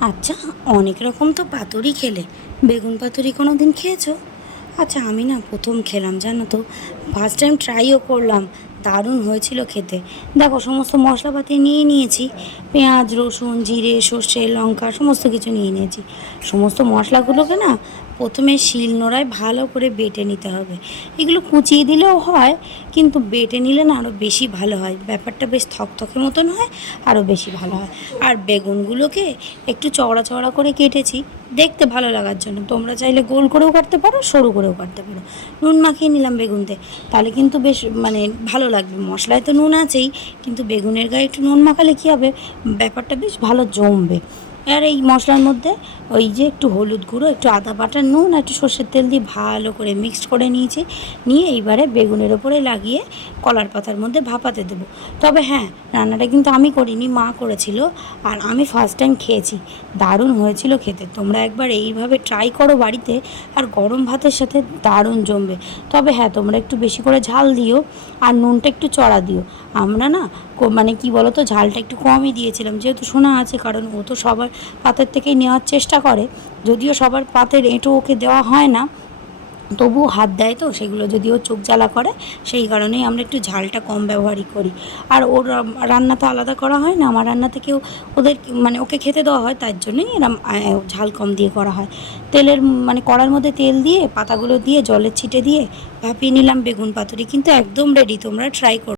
আচ্ছা অনেক রকম তো পাতুরি খেলে। বেগুন পাতুরি কোনো দিন খেয়েছো? আচ্ছা আমি না প্রথম খেলাম, জানো তো। ফার্স্ট টাইম ট্রাইও করলাম, দারুণ হয়েছিল খেতে। দেখো, সমস্ত মশলাপাতি নিয়ে নিয়েছি। পেঁয়াজ, রসুন, জিরে, সর্ষে, লঙ্কা, সমস্ত কিছু নিয়ে নিয়েছি। সমস্ত মশলাগুলোকে না প্রথমে শিল নোড়ায় ভালো করে বেটে নিতে হবে। এগুলো কুচিয়ে দিলেও হয়, কিন্তু বেটে নিলে না আরও বেশি ভালো হয়। ব্যাপারটা বেশ থকথকে মতন হয় আরও বেশি ভালো হয়। আর বেগুনগুলোকে একটু চওড়া চওড়া করে কেটেছি, দেখতে ভালো লাগার জন্য। তোমরা চাইলে গোল করেও কাটতে পারো, সরু করেও কাটতে পারো। নুন মাখিয়ে নিলাম বেগুনতে। তাহলে কিন্তু বেশ মানে ভালো লাগবে। মশলায় তো নুন আছেই, কিন্তু বেগুনের গায়ে একটু নুন মাখালে কী হবে? ব্যাপারটা বেশ ভালো জমবে। আর এই মশলার মধ্যে ওই যে একটু হলুদ গুঁড়ো, একটু আদা বাটা, নুন একটু সর্ষের তেল দিয়ে ভালো করে মিক্সড করে নিয়েছি। নিয়ে এইবারে বেগুনের ওপরে লাগিয়ে কলার পাতার মধ্যে ভাপাতে দেবো। তবে হ্যাঁ রান্নাটা কিন্তু আমি করিনি, মা করেছিল আর আমি ফার্স্ট টাইম খেয়েছি। দারুণ হয়েছিল খেতে। তোমরা একবার এইভাবে ট্রাই করো বাড়িতে আর গরম ভাতের সাথে দারুণ জমবে। তবে হ্যাঁ তোমরা একটু বেশি করে ঝাল দিও আর নুনটা একটু চড়া দিও। আমরা না মানে কি বলো তো ঝালটা একটু কমই দিয়েছিলাম। যেহেতু শোনা আছে, কারণ ও তো সবার পাতের থেকেই নেওয়ার চেষ্টা করে। যদিও সবার পাতের এঁটো ওকে দেওয়া হয় না, তবুও হাত দেয় তো, সেগুলো যদিও চোখ জ্বালা করে, সেই কারণেই আমরা একটু ঝালটা কম ব্যবহারই করি। আর ওর রান্না তো আলাদা করা হয় না, আমার রান্না থেকেও ওদের মানে ওকে খেতে দেওয়া হয়, তার জন্যই এরম ঝাল কম দিয়ে করা হয়। তেলের মানে কড়ার মধ্যে তেল দিয়ে, পাতাগুলো দিয়ে জলের ছিটে দিয়ে, ভাপিয়ে নিলাম বেগুন পাতুরি, কিন্তু একদম রেডি তোমরা ট্রাই করো।